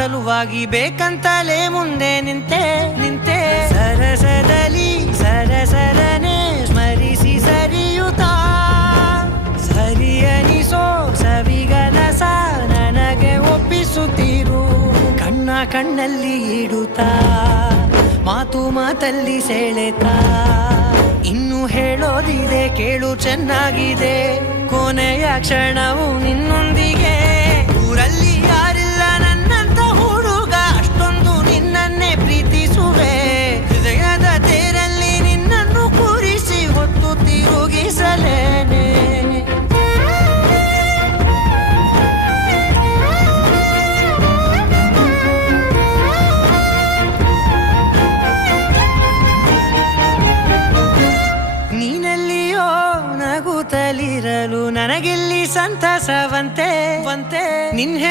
ಸಲುವಾಗಿ ಬೇಕಂತಲೇ ಮುಂದೆ ನಿಂತೆ ಸರಸದಲ್ಲಿ ಸರಸರನೆ ಸ್ಮರಿಸಿ ಸರಿಯುತ್ತಾ ಸರಿಯನಿಸೋ ಸವಿಗನಸ ನನಗೆ ಒಪ್ಪಿಸುತ್ತೀರು ಕಣ್ಣಲ್ಲಿ ಇಡುತ್ತಾ ಮಾತಲ್ಲಿ ಸೆಳೆತಾ ಇನ್ನು ಹೇಳೋದಿದೆ ಕೇಳು ಚೆನ್ನಾಗಿದೆ ಕೊನೆಯ ಕ್ಷಣವು ನಿನ್ನೊಂದಿಗೆ ಊರಲ್ಲಿ ಯಾರಿಲ್ಲ ನನ್ನಂತ ಹುಡುಗ ಅಷ್ಟೊಂದು ನಿನ್ನನ್ನೇ ಪ್ರೀತಿಸುವೆ ಹೃದಯದ ತೇರಲ್ಲಿ ನಿನ್ನನ್ನು ಕೂರಿಸಿ ಹೊತ್ತು ತಿರುಗಿಸಲೇನೆ ನಗುತ್ತಲಿರಲು ನನಗಿಲ್ಲಿ ಸಂತಸವಂತೆ ನಿನ್ನೆ